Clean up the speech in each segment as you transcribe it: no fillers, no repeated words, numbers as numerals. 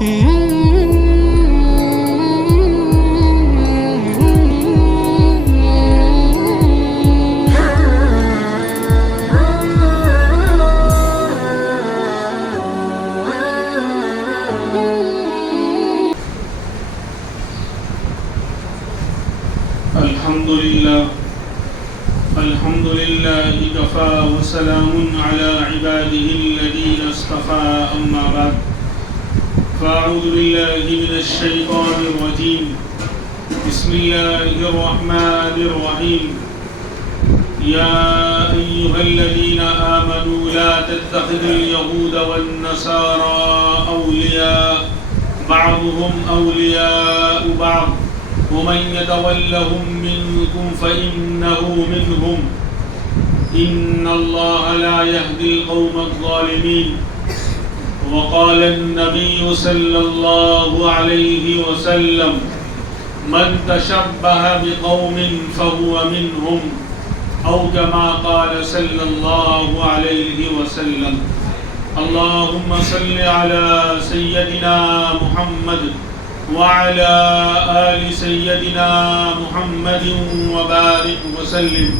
الحمد لله كفى وسلام على عباده الذين اصطفى أما بعد فأعوذ بالله من الشيطان الرجيم بسم الله الرحمن الرحيم يا أيها الذين آمنوا لا تتخذوا اليهود والنصارى أولياء بعضهم أولياء بعض ومن يتولهم منكم فإنه منهم إن الله لا يهدي القوم الظالمين وقال النبي صلى الله عليه وسلم من تشبه بقوم فهو منهم أو كما قال صلى الله عليه وسلم اللهم صل على سيدنا محمد وعلى آل سيدنا محمد وبارك وسلم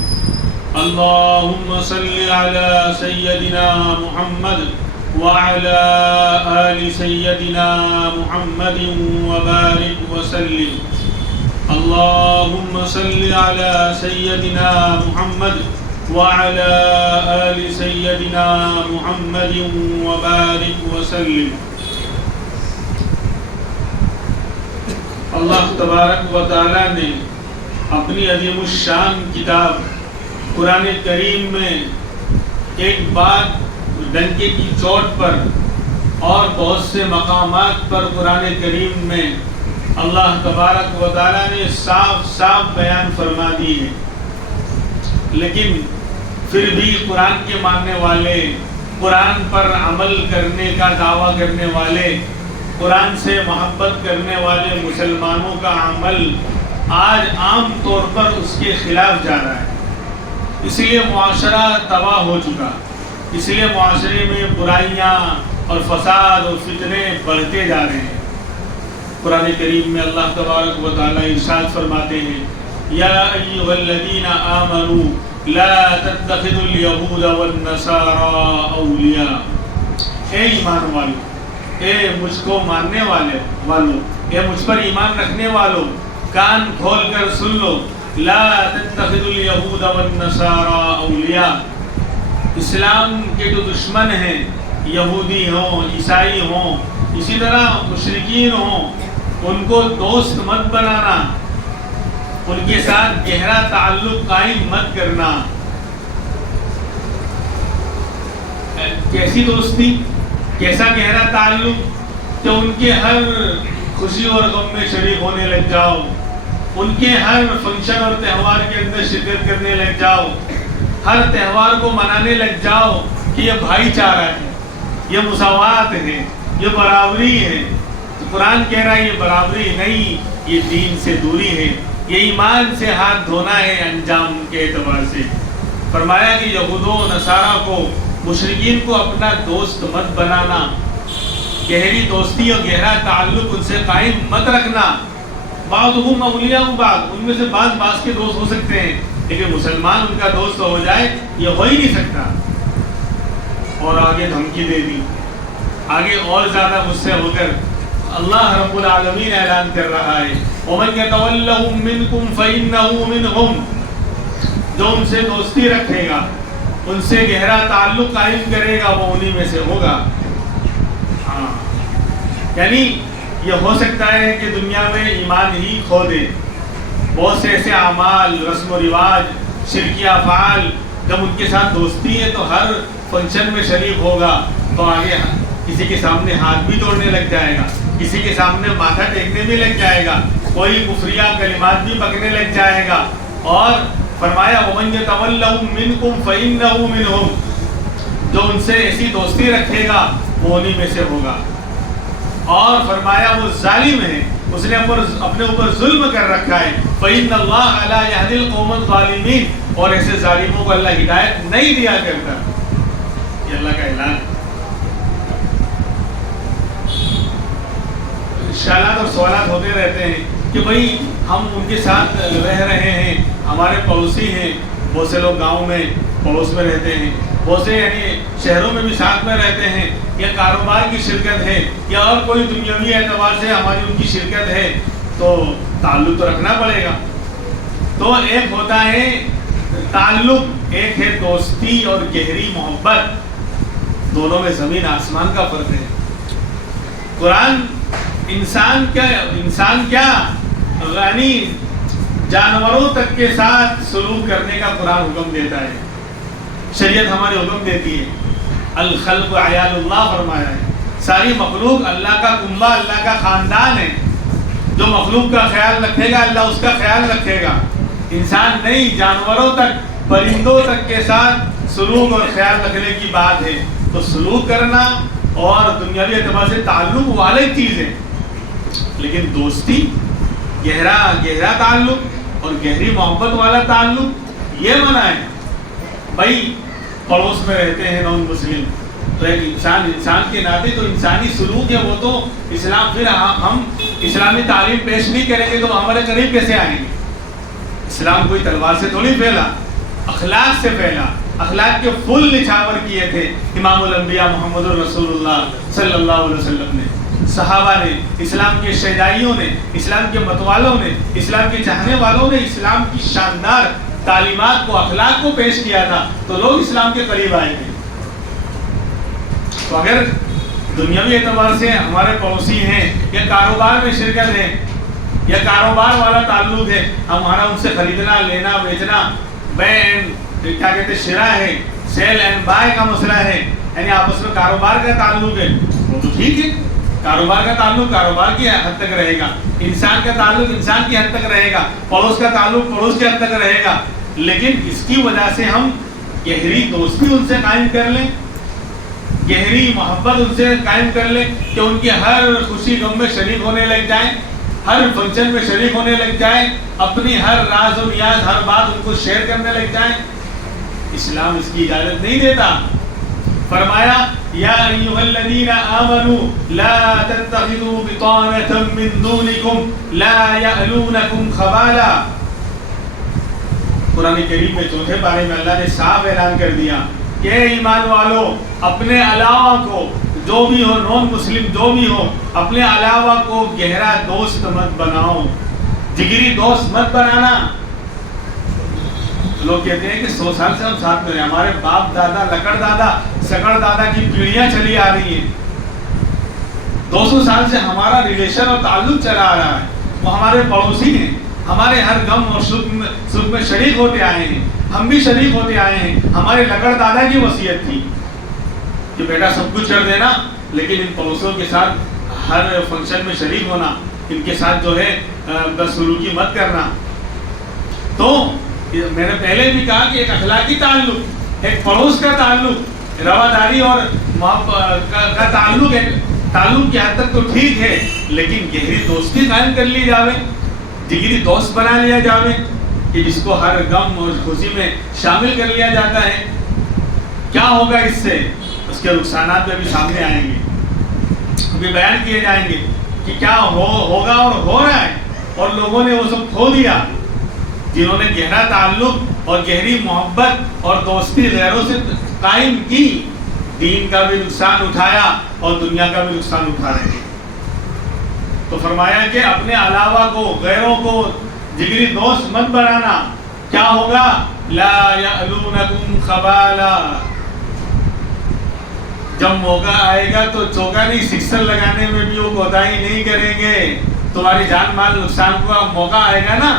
اللهم صل على سيدنا محمد وعلى آل سيدنا محمد وبارك وسلم اللهم صل على سيدنا محمد وعلى آل سيدنا محمد وبارك وسلم. اللہ تبارک و تعالیٰ نے اپنی عظیم الشان کتاب قرآن کریم میں ایک بات ڈنکے کی چوٹ پر اور بہت سے مقامات پر قرآن کریم میں اللہ تبارک و تعالیٰ نے صاف صاف بیان فرما دی ہے، لیکن پھر بھی قرآن کے ماننے والے، قرآن پر عمل کرنے کا دعویٰ کرنے والے، قرآن سے محبت کرنے والے مسلمانوں کا عمل آج عام طور پر اس کے خلاف جا رہا ہے. اس لیے معاشرہ تباہ ہو چکا، اس لیے معاشرے میں برائیاں اور فساد اور فتنے بڑھتے جا رہے ہیں. قرآن کریم میں اللہ تبارک و تعالیٰ ارشاد فرماتے ہیں یا ایھا الذین آمنوا لا تتخذوا اليہود والنصارى اولیاء. اے ایمان والو، اے مجھ کو ماننے والوں، اے مجھ پر ایمان رکھنے والوں، کان کھول کر سن لو، لا تتخذوا اليہود والنصارى اولیاء. اسلام کے جو دشمن ہیں، یہودی ہوں، عیسائی ہوں، اسی طرح مشرکین ہوں، ان کو دوست مت بنانا، ان کے ساتھ گہرا تعلق قائم مت کرنا. کیسی دوستی، کیسا گہرا تعلق کہ ان کے ہر خوشی اور غم میں شریک ہونے لگ جاؤ، ان کے ہر فنکشن اور تہوار کے اندر شرکت کرنے لگ جاؤ، ہر تہوار کو منانے لگ جاؤ کہ یہ بھائی چارہ ہے، یہ مساوات ہے، یہ برابری ہے. تو قرآن کہہ رہا ہے یہ برابری نہیں، یہ دین سے دوری ہے، یہ ایمان سے ہاتھ دھونا ہے انجام کے اعتبار سے. فرمایا کہ یہود و نصارہ کو، مشرکین کو اپنا دوست مت بنانا، گہری دوستی اور گہرا تعلق ان سے قائم مت رکھنا. بعضهم اولیاء بعض، ان میں سے بعض کے دوست ہو سکتے ہیں، لیکن مسلمان ان کا دوست ہو جائے یہ ہو ہی نہیں سکتا. اور آگے دھمکی دے دی، آگے اور زیادہ غصے ہو کر اللہ رب العالمین اعلان کر رہا ہے وَمَنْ يَتَوَلَّهُمْ مِنْكُمْ فَإِنَّهُ مِنْهُمْ. جو ان سے دوستی رکھے گا، ان سے گہرا تعلق قائم کرے گا، وہ انہی میں سے ہوگا. یعنی یہ ہو سکتا ہے کہ دنیا میں ایمان ہی کھو دے. بہت سے ایسے اعمال، رسم و رواج، شرکی افعال، جب ان کے ساتھ دوستی ہے تو ہر فنکشن میں شریک ہوگا تو آگے کسی کے سامنے ہاتھ بھی توڑنے لگ جائے گا، کسی کے سامنے ماتھا ٹیکنے بھی لگ جائے گا، کوئی کفریہ کلمات بھی بکنے لگ جائے گا. اور فرمایا وَمَنْ يَتَوَلَّهُمْ مِنْكُمْ فَإِنَّهُ مِنْهُمْ. جو ان سے ایسی دوستی رکھے گا وہ انہی میں سے ہوگا. اور فرمایا وہ ظالم ہے، اس نے اپنے اوپر ظلم کر رکھا ہے. فَإِنَّ اللَّهَ لَا يَهْدِي الْقَوْمَ الظَّالِمِينَ. اور ایسے ظالموں کو اللہ ہدایت نہیں دیا کرتا. یہ اللہ کا اعلان. خیالات اور سوالات ہوتے رہتے ہیں کہ بھائی ہم ان کے ساتھ رہ رہے ہیں، ہمارے پڑوسی ہیں، بہت سے لوگ گاؤں میں پڑوس میں رہتے ہیں، بہت سے یعنی شہروں میں بھی ساتھ میں رہتے ہیں، یا کاروبار کی شرکت ہے یا اور کوئی دنیاوی اعتبار سے ہماری ان کی شرکت ہے، تو تعلق تو رکھنا پڑے گا۔ تو ایک ہوتا ہے تعلق، ایک ہے دوستی اور گہری محبت، دونوں میں زمین آسمان کا فرق ہے۔ قرآن انسان کیا یعنی جانوروں تک کے ساتھ سلوک کرنے کا قرآن حکم دیتا ہے، شریعت ہمارے حکم دیتی ہے۔ الخلق عیال اللہ فرمایا ہے، ساری مخلوق اللہ کا کنبہ، اللہ کا خاندان ہے۔ جو مخلوق کا خیال رکھے گا اللہ اس کا خیال رکھے گا۔ انسان نہیں، جانوروں تک، پرندوں تک کے ساتھ سلوک اور خیال رکھنے کی بات ہے۔ تو سلوک کرنا اور دنیاوی اعتبار سے تعلق والے چیز ہے، لیکن دوستی، گہرا تعلق اور گہری محبت والا تعلق یہ منع ہے۔ بھائی پڑوس میں رہتے ہیں نون مسلم، تو ایک انسان کے ناطے تو انسانی سلوک ہے، وہ تو اسلام، پھر ہم اسلامی تعلیم پیش نہیں کریں گے تو ہمارے قریب کیسے آئیں گے؟ اسلام کوئی تلوار سے تھوڑی پھیلا، اخلاق سے پھیلا، اخلاق کے پھول نچھاور کیے تھے امام الانبیاء محمد الرسول اللہ صلی اللہ علیہ وسلم نے، صحابہ نے، اسلام کے شہدائیوں نے، اسلام کے متوالوں نے، اسلام کے چاہنے والوں نے اسلام کی شاندار تعلیمات کو، اخلاق کو پیش کیا تھا، تو لوگ اسلام کے قریب آئے تھے۔ تو اگر دنیاوی اعتبار سے ہمارے پڑوسی ہیں یا کاروبار میں شرکت ہے یا کاروبار والا تعلق ہے، ہمارا ان سے خریدنا، لینا، بیچنا، کیا کہتے ہیں، شراء ہے، سیل اینڈ بائی کا مسئلہ ہے، یعنی آپس میں کاروبار کا تعلق ہے، وہ تو ٹھیک ہے، کاروبار کا تعلق کاروبار کی حد تک رہے گا، انسان کا تعلق انسان کی حد تک رہے گا، پڑوس کا تعلق پڑوس کی حد تک رہے گا، لیکن اس کی وجہ سے ہم گہری دوستی ان سے قائم کر لیں، گہری محبت ان سے قائم کر لیں کہ ان کی ہر خوشی غم میں شریک ہونے لگ جائیں، ہر فنکشن میں شریک ہونے لگ جائیں، اپنی ہر راز و نیاز، ہر بات ان کو شیئر کرنے لگ جائیں۔ اسلام اس کی اجازت نہیں دیتا۔ فرمایا یا ایھا الذین آمنوا لا تتخذوا بطانة من دونکم لا یألونکم خبالا۔ قرآن کریم میں چوتھے پارے میں اللہ نے صاف اعلان کر دیا کہ ایمان والو، اپنے علاوہ کو، جو بھی ہو، نون مسلم جو بھی ہو، اپنے علاوہ کو گہرا دوست مت بناؤ، جگری دوست مت بنانا۔ لوگ کہتے ہیں کہ 100 سال سے ہم ساتھ میں رہے، ہمارے باپ دادا، لکڑ دادا، سکڑ دادا کی پیڑھیاں چلی آ رہی ہیں، 200 سال سے ہمارا ریلیشن اور تعلق چلا آ رہا ہے، وہ ہمارے پڑوسی ہیں، ہمارے ہر غم اور سکھ میں شریک ہوتے آئے ہیں، ہم بھی شریک ہوتے آئے ہیں۔ ہمارے لکڑ دادا کی وصیت تھی کہ بیٹا سب کچھ کر دینا، لیکن ان پڑوسیوں کے ساتھ ہر فنکشن میں شریک ہونا، ان کے ساتھ جو ہے بدسلوکی مت کرنا۔ تو میں نے پہلے بھی کہا کہ ایک اخلاقی تعلق، ایک پڑوس کا تعلق، رواداری اور کا تعلق ہے، تعلق کی حد تک تو ٹھیک ہے، لیکن گہری دوستی قائم کر لی جاوے، جگری دوست بنا لیا جاوے کہ جس کو ہر غم اور خوشی میں شامل کر لیا جاتا ہے۔ کیا ہوگا اس سے؟ اس کے نقصانات بھی ابھی سامنے آئیں گے، ابھی بیان کیے جائیں گے کہ کیا ہوگا اور ہو رہا ہے، اور لوگوں نے وہ سب کھو دیا جنہوں نے گہرا تعلق اور گہری محبت اور دوستی غیروں سے قائم کی، دین کا بھی نقصان اٹھایا اور دنیا کا بھی نقصان اٹھا رہے ہیں۔ تو فرمایا کہ اپنے علاوہ کو، غیروں کو جگری دوست مت بنانا۔ کیا ہوگا؟ لا یألونکم خبالا، جب موقع آئے گا تو چوکا نہیں، سکسر لگانے میں بھی وہ کوتاہی نہیں کریں گے، تمہاری جان مال نقصان کا موقع آئے گا نا۔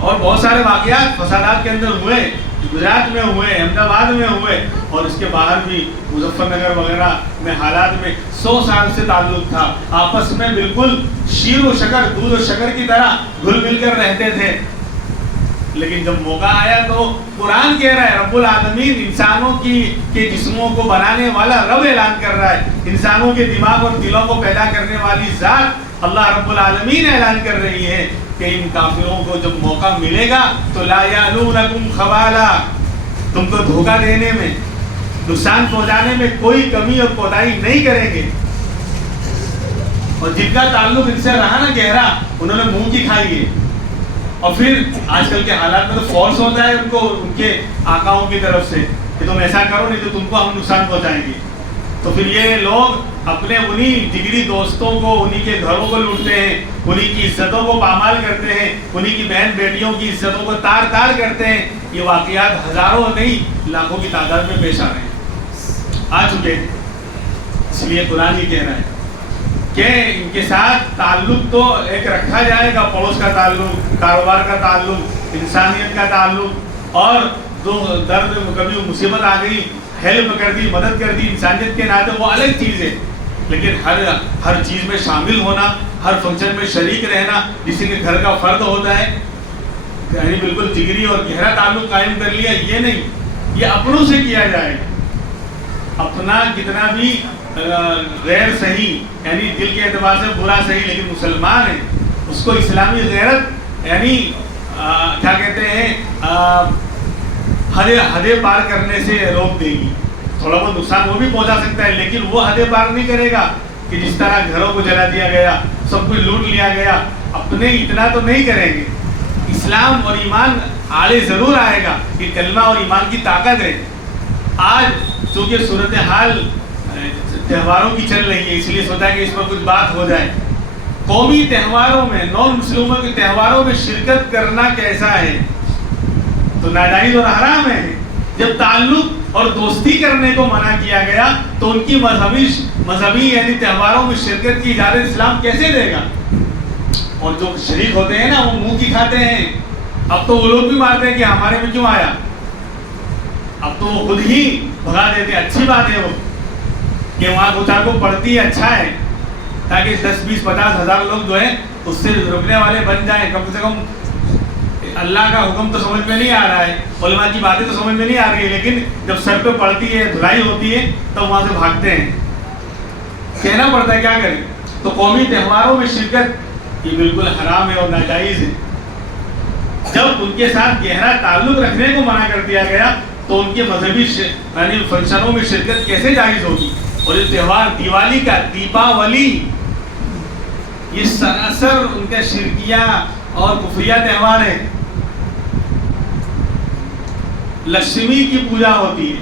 اور بہت سارے واقعات فسادات کے اندر ہوئے، گجرات میں ہوئے، احمد آباد میں ہوئے، اور اس کے باہر بھی مظفر نگر وغیرہ میں حالات میں 100 سال سے تعلق تھا، آپس میں بالکل شیر و شکر، دودھ و شکر کی طرح گھل مل کر رہتے تھے۔ لیکن جب موقع آیا تو قرآن کہہ رہا ہے، رب العالمین انسانوں کے جسموں کو بنانے والا رب اعلان کر رہا ہے، انسانوں کے دماغ اور دلوں کو پیدا کرنے والی ذات اللہ رب العالمین اعلان کر رہی ہے کہ ان کافروں کو جب موقع ملے گا تو لا یألونکم خبالا، تم کو دھوکہ دینے میں، نقصان پہنچانے میں کوئی کمی اور کوتاہی نہیں کریں گے۔ اور جن کا تعلق ان سے رہا نا گہرا، انہوں نے منہ کی کھائی ہے. اور پھر آج کل کے حالات میں تو فورس ہوتا ہے ان کو ان کے آقاؤں کی طرف سے کہ تم ایسا کرو نہیں تو تم کو ہم نقصان پہنچائیں گے. تو پھر یہ لوگ اپنے انہی جگری دوستوں کو، انہی کے گھروں کو لوٹتے ہیں، انہی کی عزتوں کو پامال کرتے ہیں، انہی کی بہن بیٹیوں کی عزتوں کو تار تار کرتے ہیں. یہ واقعات ہزاروں نہیں لاکھوں کی تعداد میں پیش آ رہے ہیں، آ چکے ہیں. اس لیے قرآن یہ کہہ رہا ہے کہ ان کے ساتھ تعلق تو ایک رکھا جائے گا، پڑوس کا تعلق، کاروبار کا تعلق، انسانیت کا تعلق، اور جو درد کبھی مصیبت آ گئی ہیلپ کر دی، مدد کر دی انسانیت کے ناطے، وہ الگ چیز ہے. لیکن ہر چیز میں شامل ہونا، ہر فنکشن میں شریک رہنا، جسی کے گھر کا فرد ہوتا ہے، یعنی بالکل جگری اور گہرا تعلق قائم کر لیا، یہ نہیں. یہ اپنوں سے کیا جائے گا. اپنا کتنا بھی غیر صحیح، یعنی دل کے اعتبار سے برا صحیح، لیکن مسلمان ہے، اس کو اسلامی غیرت یعنی کیا کہتے ہیں حدیں پار کرنے سے روک دے گی. تھوڑا بہت نقصان وہ بھی پہنچا سکتا ہے، لیکن وہ حدیں پار نہیں کرے گا کہ جس طرح گھروں کو جلا دیا گیا، سب کچھ لوٹ لیا گیا. اپنے اتنا تو نہیں کریں گے. اسلام اور ایمان آڑے ضرور آئے گا کہ کلمہ اور ایمان کی طاقت ہے. آج چونکہ صورتحال تہواروں کی چل رہی ہے، اس لیے سوچا کہ اس پر کچھ بات ہو جائے. قومی تہواروں میں، نان مسلموں کے تہواروں میں شرکت کرنا کیسا ہے؟ تو ناجائز اور حرام ہے. جب تعلق اور دوستی کرنے کو منع کیا گیا تو ان کی مذہبی یعنی تہواروں میں شرکت کی اجازت اسلام کیسے دے گا؟ اور جو شریک ہوتے ہیں نا وہ منہ کی کھاتے ہیں. اب تو وہ لوگ بھی مارتے ہیں کہ ہمارے میں کیوں آیا. اب تو وہ خود ہی بھگا دیتے ہیں. اچھی بات ہے وہ کہ وہاں دو چار کو پڑھتی ہے، اچھا ہے، تاکہ 10 20 50 ہزار لوگ جو ہیں اس سے رکنے والے بن جائیں. کم سے کم اللہ کا حکم تو سمجھ میں نہیں آ رہا ہے، علماء کی باتیں تو سمجھ میں نہیں آ رہی ہے، لیکن جب سر پہ پڑتی ہے، دھلائی ہوتی ہے، تو وہاں سے بھاگتے ہیں. کہنا پڑتا ہے، کیا کریں. تو قومی تہواروں میں شرکت یہ بالکل حرام ہے اور ناجائز ہے. جب ان کے ساتھ گہرا تعلق رکھنے کو منع کر دیا گیا تو ان کے مذہبی یعنی فنکشنوں میں شرکت کیسے جائز ہوگی؟ اور یہ تہوار دیوالی کا، دیپاولی، یہ سراسر ان کا شرکیہ اور کفریہ تہوار ہے. لکشمی کی پوجا ہوتی ہے،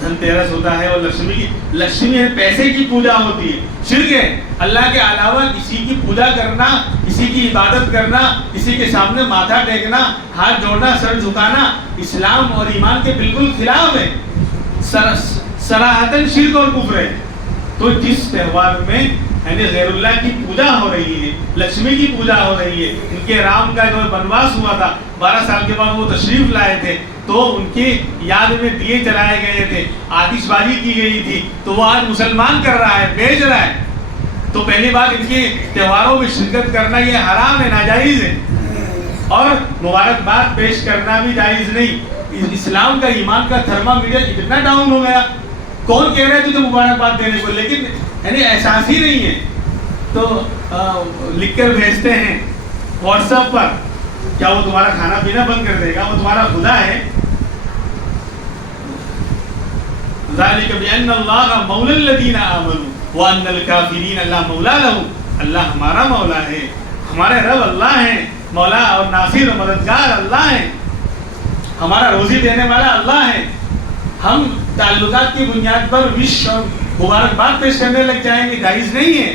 دھن تیرس ہوتا ہے، اور لکشمی ہے، پیسے کی پوجا ہوتی ہے. شرک ہے. اللہ کے علاوہ کسی کی پوجا کرنا، کسی کی عبادت کرنا، کسی کے سامنے ماتھا ٹیکنا، ہاتھ جوڑنا، سر جھکانا اسلام اور ایمان کے بالکل خلاف ہے. صراحتاً شرک اور کفر ہے. تو جس تہوار میں یعنی غیر اللہ کی پوجا ہو رہی ہے، لکشمی کی پوجا ہو رہی ہے، ان کے رام کا جو بنواس ہوا تھا 12 سال کے بعد وہ تشریف لائے تھے، تو ان کی یاد میں دیے جلائے گئے تھے، آتش بازی کی گئی تھی، تو وہ آج مسلمان کر رہا ہے، بیچ رہا ہے. تو پہلی بات ان کے تہواروں میں شرکت کرنا یہ حرام ہے، ناجائز ہے. اور مبارکباد پیش کرنا بھی جائز نہیں. اسلام کا، ایمان کا تھرمامیٹر اتنا ڈاؤن ہو گیا. کون کہہ رہا ہے تجھے مبارکباد دینے کو، لیکن یعنی احساس ہی نہیں ہے. تو لکھ کر بھیجتے ہیں واٹس ایپ پر. کیا وہ تمہارا کھانا پینا بند کر دے گا؟ وہ تمہارا خدا ہے. ذالک بأن اللہ مولا الذین آمنوا وأن الکافرین لا مولا لهم. اللہ ہمارا مولا ہے، ہمارے رب اللہ ہیں، مولا اور ناصر و مددگار اللہ ہیں، ہمارا روزی دینے والا اللہ ہے. ہم تعلقات کی بنیاد پر وش اور مبارکباد پیش کرنے لگ جائیں گے، جائز نہیں ہے.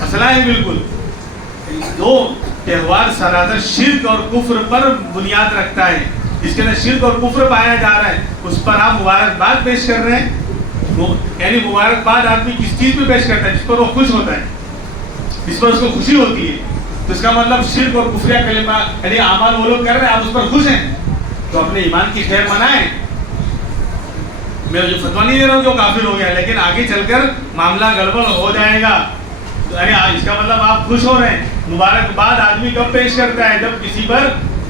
مسئلہ ہے بالکل. دو تہوار سراسر شرک اور کفر پر بنیاد رکھتا ہے. جس کے اندر شرک اور کفر پایا جا رہا ہے اس پر آپ مبارکباد پیش کر رہے ہیں. یعنی مبارکباد آدمی کس چیز پہ پیش کرتا ہے؟ جس پر وہ خوش ہوتا ہے، جس پر اس کو خوشی ہوتی ہے. تو اس کا مطلب شرک اور کفریہ کلمہ یعنی اعمال وہ لوگ کر رہے ہیں، آپ اس پر خوش ہیں، تو اپنے ایمان کی خیر منائیں. میں جو فتویٰ نہیں دے رہا ہوں کہ وہ کافر ہو گیا، لیکن آگے چل کر معاملہ گڑبڑ ہو جائے گا. یعنی اس کا مطلب آپ خوش ہو رہے ہیں. مبارکباد آدمی کب پیش کرتا ہے؟ جب کسی پر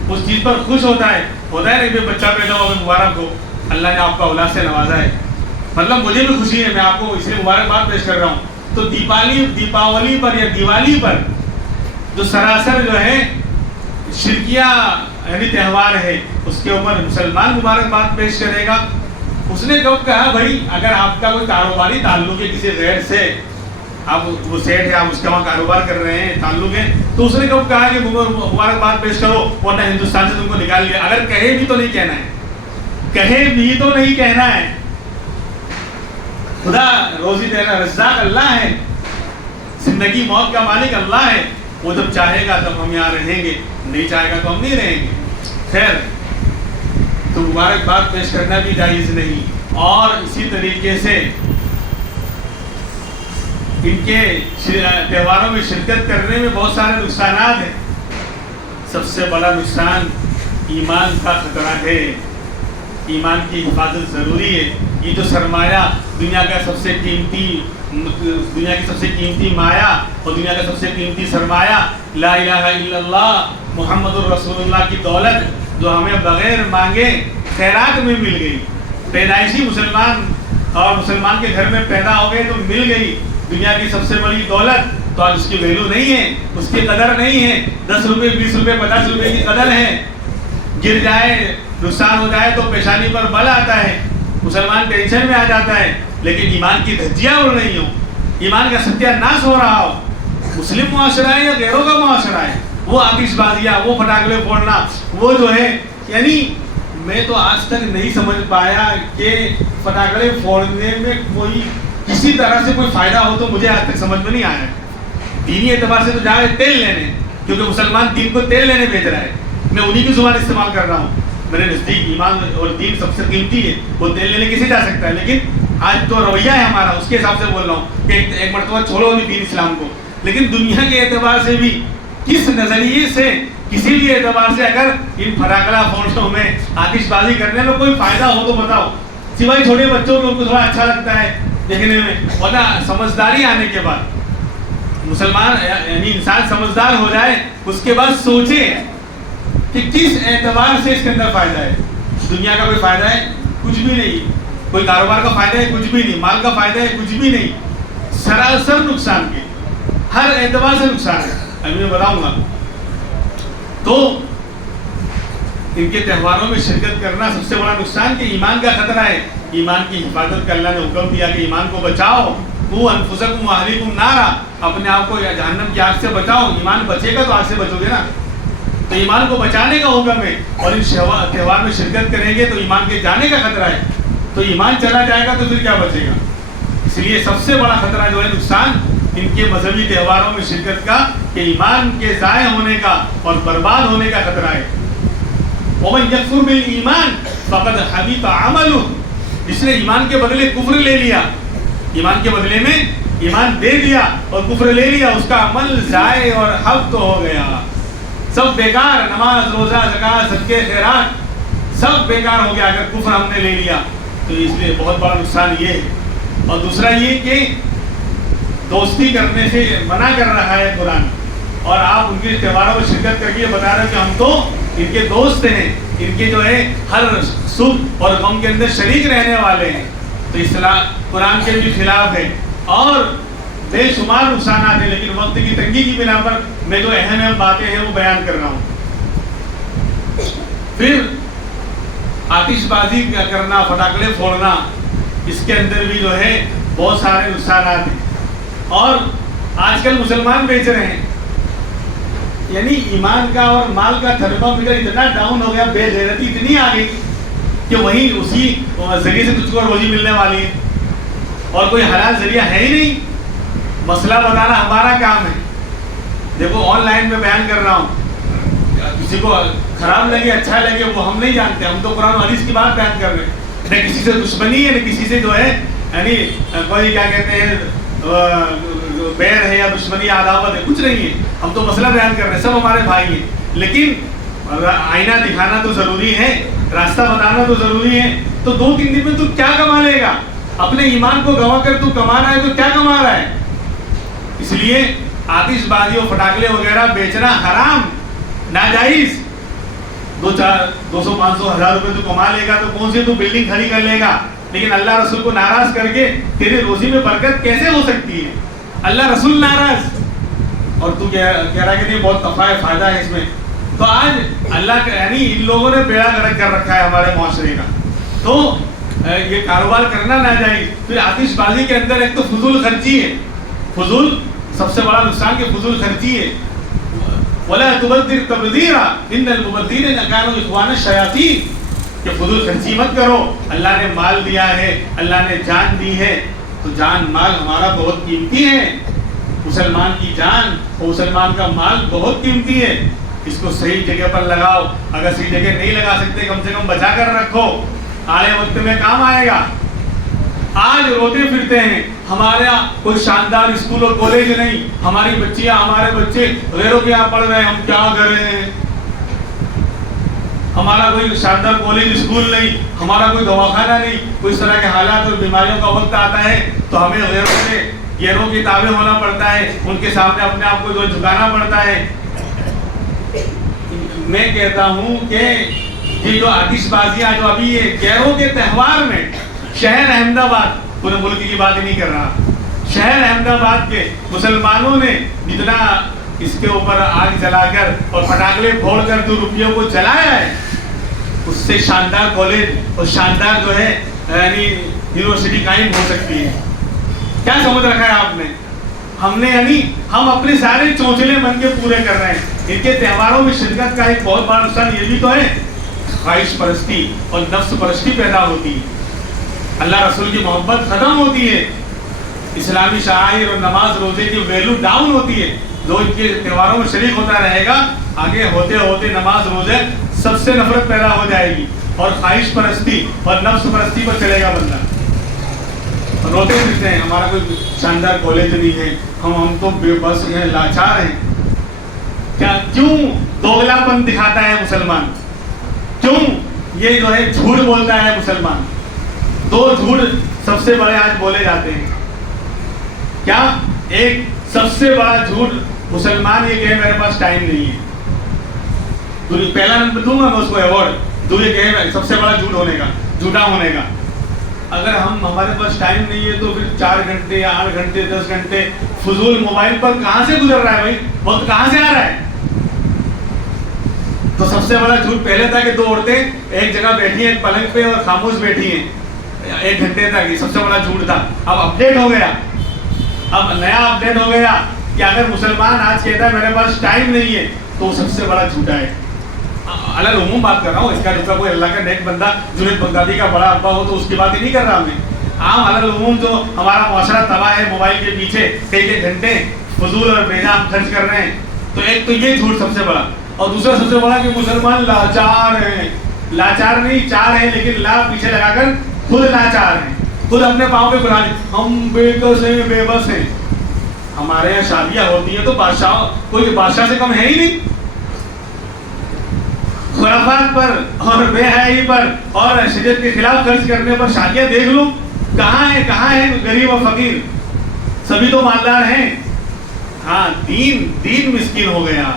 اس چیز پر خوش ہوتا ہے. ہوتا ہے نہیں بچہ پیدا ہو ہمیں مبارک ہو، اللہ نے آپ کا اولاد سے نوازا ہے، مطلب مجھے بھی خوشی ہے، میں آپ کو اس لیے مبارکباد پیش کر رہا ہوں. تو دیپاولی پر یا دیوالی پر جو سراسر جو ہے شرکیہ یعنی تہوار ہے، اس کے اوپر مسلمان مبارکباد پیش کرے گا. اس نے کب کہا بھائی اگر آپ کا کوئی کاروباری تعلق ہے کسی غیر سے، آپ وہ سیٹ ہے، آپ اس کے وہاں کاروبار کر رہے ہیں، تعلق ہے، تو اس نے کب کہا کہ مبارکباد پیش کرو ورنہ ہندوستان سے تم کو نکال لیا؟ اگر کہے بھی تو نہیں کہنا ہے، کہے بھی تو نہیں کہنا ہے. خدا روزی دینا رزاق اللہ ہے، زندگی موت کا مالک اللہ ہے. وہ جب چاہے گا تب ہم یہاں رہیں گے، نہیں چاہے گا تو ہم نہیں رہیں گے. خیر، تو مبارکباد پیش کرنا بھی جائز نہیں. اور اسی طریقے سے ان کے تہواروں میں شرکت کرنے میں بہت سارے نقصانات ہیں. سب سے بڑا نقصان ایمان کا خطرہ ہے. ایمان کی حفاظت ضروری ہے. یہ جو سرمایہ دنیا کا سب سے قیمتی، دنیا کی سب سے قیمتی مایہ اور دنیا کا سب سے قیمتی سرمایہ لا الہ الا اللہ محمد الرسول اللہ کی دولت، جو ہمیں بغیر مانگے خیرات میں مل گئی. پیدائشی مسلمان اور مسلمان کے گھر میں پیدا ہو گئے تو مل گئی دنیا کی سب سے بڑی دولت. تو آج اس کی ویلو نہیں ہے، اس کی قدر نہیں ہے. 10 روپے 20 روپے 50 روپے کی قدر ہے. گر جائے، نقصان ہو جائے تو پیشانی پر بل آتا ہے، مسلمان ٹینشن میں آ جاتا ہے. لیکن ایمان کی دھجیاں اڑ رہی ہوں، ایمان کا ستیہ ناش ہو رہا ہو، مسلم معاشرہ ہے یا غیروں کا معاشرہ ہے، وہ آتش بازیاں، وہ پٹاخے پھوڑنا، وہ جو ہے، یعنی میں تو آج تک نہیں سمجھ پایا کہ پٹاخے پھوڑنے میں کوئی کسی طرح سے کوئی فائدہ ہو. تو مجھے آج تک سمجھ میں نہیں آیا. دینی اعتبار سے تو جا رہے تیل لینے، کیونکہ مسلمان دین کو تیل لینے بھیج رہا ہے. میں انہی کی زبان استعمال کر رہا ہوں. میرے نزدیک ایمان اور دین سب سے قیمتی ہے، وہ تیل لینے کیسے جا سکتا ہے. لیکن آج تو رویہ ہے ہمارا، اس کے حساب سے بول رہا ہوں کہ ایک مرتبہ چھوڑو بھی دین اسلام کو. لیکن دنیا کے اعتبار سے بھی کس نظریے سے، کسی بھی اعتبار سے اگر ان پھٹاکڑا فوڑوں میں آتش بازی کرنے میں کوئی فائدہ ہو تو بتاؤ. سوائے چھوٹے بچوں کو تھوڑا اچھا لگتا ہے دیکھنے میں، ورنہ سمجھداری آنے کے بعد مسلمان یعنی انسان سمجھدار ہو جائے، اس کے بعد سوچے کہ کس اعتبار سے اس کے اندر فائدہ ہے. دنیا کا کوئی فائدہ ہے؟ کچھ بھی نہیں. کوئی کاروبار کا فائدہ ہے؟ کچھ بھی نہیں. مال کا فائدہ ہے؟ کچھ بھی نہیں. سراسر نقصان کے، ہر اعتبار سے نقصان ہے. ابھی میں بتاؤں گا. تو ان کے تہواروں میں شرکت کرنا سب سے بڑا نقصان کہ ایمان کا خطرہ ہے. ایمان کی حفاظت کا اللہ نے حکم دیا کہ ایمان کو بچاؤ. قوا انفسکم واہلیکم نارا، اپنے آپ کو جہنم کی آگ سے بچاؤ. ایمان بچے گا تو آگ سے بچو گے نا. تو ایمان کو بچانے کا حکم ہے، اور ان تہوار میں شرکت کریں گے تو ایمان کے جانے کا خطرہ ہے. تو ایمان چلا جائے گا تو پھر کیا بچے گا. اس لیے سب سے بڑا خطرہ جو ہے نقصان ان کے مذہبی تہواروں میں شرکت کا کہ ایمان کے ضائع ہونے کا اور برباد ہونے کا خطرہ ہے. وَمَنْ يَكْفُرْ بِالْإِيمَانِ فَقَدْ حَبِطَ عَمَلُهُ، جس نے ایمان کے بدلے کفر لے لیا، ایمان کے بدلے میں ایمان دے دیا اور کفر لے لیا، اس کا عمل ضائع اور حبط ہو گیا. سب بیکار، نماز روزہ زکوٰۃ صدقے خیرات سب بیکار ہو گیا اگر کفر ہم نے لے لیا. تو اس لیے بہت بڑا نقصان یہ ہے. اور دوسرا یہ کہ دوستی کرنے سے منع کر رہا ہے قرآن، اور آپ ان کے تہواروں میں شرکت کر کے بتا رہے ہیں کہ ہم تو ان کے دوست ہیں، ان کے جو ہے ہر سکھ اور غم کے اندر شریک رہنے والے ہیں. تو اسلام قرآن کے بھی خلاف ہے اور بے شمار نقصانات ہیں. لیکن وقت کی تنگی کی بنا پر میں جو اہم باتیں ہیں وہ بیان کر رہا ہوں. پھر آتش بازی کرنا، پٹاخے پھوڑنا، اس کے اندر بھی جو ہے بہت سارے نقصانات ہیں. اور آج کل مسلمان بیچ رہے ہیں، یعنی ایمان کا اور مال کا تھرمامیٹر اتنا ڈاؤن ہو گیا، بے غیرتی اتنی آ گئی کہ وہی اسی ذریعے سے تجھ کو روزی ملنے والی ہے اور کوئی حلال ذریعہ ہے ہی نہیں. مسئلہ بتانا ہمارا کام ہے. دیکھو آن لائن میں بیان کر رہا ہوں، کسی کو خراب لگے اچھا لگے وہ ہم نہیں جانتے. ہم تو قرآن و حدیث کی بات بیان کر رہے ہیں. نہ کسی سے دشمنی ہے، نہ کسی سے جو ہے یعنی کوئی کیا کہتے ہیں بیر ہے یا دشمنی عداوت ہے، کچھ نہیں ہے. ہم تو مسئلہ بیان کر رہے ہیں، سب ہمارے بھائی ہیں. لیکن آئینہ دکھانا تو ضروری ہے، راستہ بتانا تو ضروری ہے. تو 2-3 دن میں تو کیا کما لے گا؟ اپنے ایمان کو گنوا کر تو کما رہا ہے تو کیا کما رہا ہے؟ اس لیے آتش بازی اور پٹاخے وغیرہ بیچنا حرام، ناجائز. 200 500 1000 روپے تو کما لے گا تو کون سی تو بلڈنگ کھڑی کر لے گا. لیکن اللہ رسول کو ناراض کر کے تیری روزی میں برکت کیسے ہو سکتی ہے؟ اللہ رسول ناراض اور تو کہہ رہا ہے کہ نہیں بہت نفع ہے، فائدہ ہے اس میں. تو آج اللہ کا یعنی ان لوگوں نے بیڑا گرک کر رکھا ہے ہمارے معاشرے کا. تو یہ کاروبار کرنا ناجائز. پھر آتش بازی کے اندر ایک تو فضول خرچی ہے. فضول سب سے بڑا نقصان کہ فضول خرچی ہے. وَلَا تُبَذِّرْ تَبْذِيرًا إِنَّ الْمُبَذِّرِينَ كَانُوا إِخْوَانَ الشَّيَاطِينِ. کہ فضول خرچی مت کرو. اللہ نے مال دیا ہے, اللہ نے جان دی ہے, تو جان مال ہمارا بہت قیمتی ہے. مسلمان کی جان اور مسلمان کا مال بہت قیمتی ہے. اس کو صحیح جگہ پر لگاؤ. اگر صحیح جگہ نہیں لگا سکتے کم سے کم بچا کر رکھو, آنے وقت میں کام آئے گا. آج روتے پھرتے ہیں ہمارے یہاں کوئی شاندار اسکول اور کالج نہیں, ہماری بچیاں ہمارے بچے غیروں کے یہاں پڑھ رہے ہیں, ہم کیا کریں. ہمارا کوئی شاندار کالج اسکول نہیں, ہمارا کوئی دواخانہ نہیں. کوئی اس طرح کے حالات اور بیماریوں کا وقت آتا ہے تو ہمیں غیروں کے تابع ہونا پڑتا ہے, ان کے سامنے اپنے آپ کو جو جھکانا پڑتا ہے. میں کہتا ہوں کہ یہ جو آتش بازیاں جو ابھی یہ غیروں کے تہوار میں, شہر احمد آباد, پورے ملک کی بات نہیں کر رہا, شہر احمد آباد کے مسلمانوں نے جتنا اس کے اوپر آگ جلا کر اور پٹاخے پھوڑ کر جو روپیوں کو جلایا ہے, اس سے شاندار کالج اور شاندار جو ہے یعنی یونیورسٹی قائم ہو سکتی ہے. کیا سمجھ رکھا ہے آپ نے؟ ہم نے یعنی ہم اپنے سارے چونچلے من کے پورے کر رہے ہیں. ان کے تہواروں میں شرکت کا ایک بہت بڑا نقصان یہ بھی تو ہے, خواہش پرستی اور نفس پرستی پیدا ہوتی ہے. اللہ رسول کی محبت ختم ہوتی ہے, اسلامی شعائر اور نماز روزے کی ویلو ڈاؤن ہوتی ہے. جو ان کے تہواروں میں شریک ہوتا رہے گا, آگے ہوتے ہوتے نماز روزے سب سے نفرت پیدا ہو جائے گی اور خواہش پرستی اور نفس پرستی پر چلے گا بندہ. روتے پھرتے ہیں ہمارا کوئی شاندار کالج نہیں ہے, ہم تو بے بس ہیں, لاچار ہیں. کیا کیوں دوگلا پن دکھاتا ہے مسلمان؟ کیوں یہ جو ہے جھوٹ بولتا ہے مسلمان؟ دو جھوٹ سب سے بڑے آج بولے جاتے ہیں. کیا؟ ایک سب سے بڑا جھوٹ مسلمان یہ کہے میرے پاس ٹائم نہیں ہے. پہلا نمبر دوں گا میں اس کو ایوارڈ, تو یہ کہے سب سے بڑا جھوٹ ہونے کا, جھوٹا ہونے کا. اگر ہمارے پاس ٹائم نہیں ہے تو پھر 4 گھنٹے 8 گھنٹے 10 گھنٹے فضول موبائل پر کہاں سے گزر رہا ہے بھائی؟ وقت کہاں سے آ رہا ہے؟ تو سب سے بڑا جھوٹ پہلے تھا کہ 2 عورتیں ایک جگہ بیٹھی ہیں پلنگ پہ اور خاموش بیٹھی ہیں 1 گھنٹے تک, یہ سب سے بڑا جھوٹ تھا. اب اپڈیٹ ہو گیا, اب نیا اپڈیٹ ہو گیا کہ اگر مسلمان آج کہتا ہے میرے پاس ٹائم نہیں ہے تو سب سے بڑا جھوٹا ہے. العموم بات کر رہا ہوں, اس کا دوسرا کوئی اللہ کا نیک بندہ جنید بغدادی کا بڑا ابا ہو تو اس کی بات ہی نہیں کر رہا میں. عام العموم جو ہمارا معاشرہ تباہ ہے موبائل کے پیچھے کئی گھنٹے فضول اور بے جا خرچ کر رہے ہیں, تو ایک تو یہ جھوٹ سب سے بڑا. اور دوسرا سب سے بڑا کہ مسلمان لاچار ہیں. لاچار نہیں, چار ہیں لیکن لا پیچھے لگا کر خود لاچار ہیں, خود اپنے پاؤں پہ کھلا لیں, ہم بے کس ہیں, بے بس ہیں. ہمارے یہاں شادیاں ہوتی ہیں تو بادشاہ, کوئی بادشاہ سے کم ہے ہی نہیں. خرافات پر اور بے حیائی پر اور شریعت کے خلاف خرچ کرنے پر شادیاں دیکھ لو, کہاں ہیں غریب و فقیر؟ سبھی تو مالدار ہیں. ہاں, دین مسکین ہو گیا,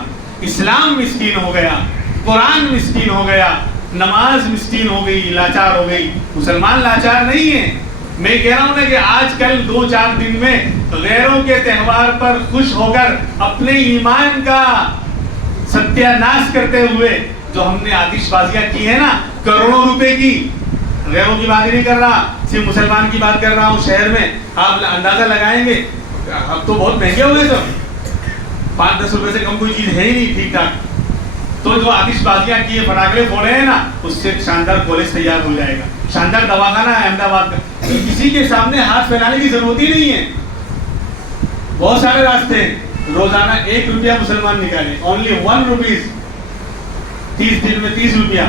اسلام مسکین ہو گیا, قرآن مسکین ہو گیا, نماز مسکین ہو گئی, لاچار ہو گئی. مسلمان لاچار نہیں ہے. میں کہہ رہا ہوں نا کہ آج کل 2-4 دن میں غیروں کے تہوار پر خوش ہو کر اپنے ایمان کا ستیہ ناش کرتے ہوئے جو ہم نے آتش بازیاں کی ہے نا کروڑوں روپے کی, غیروں کی بات نہیں کر رہا, صرف مسلمان کی بات کر رہا ہوں. شہر میں آپ اندازہ لگائیں گے, اب تو بہت مہنگے ہو گئے سب, 5-10 روپے سے کم کوئی چیز ہے ہی نہیں ٹھیک ٹھاک. تو جو آتش بازیاں کی ہے, پٹاخے پھوڑے ہیں نا, اس سے شاندار کالج تیار ہو جائے گا, شاندار دواخانہ ہے احمد آباد کا. کسی کے سامنے ہاتھ پھیلانے کی ضرورت ہی نہیں ہے. بہت سارے راستے ہیں. روزانہ 1 روپیہ مسلمان نکالے, اونلی 1 روپیز, 30 دن میں 30 روپیہ.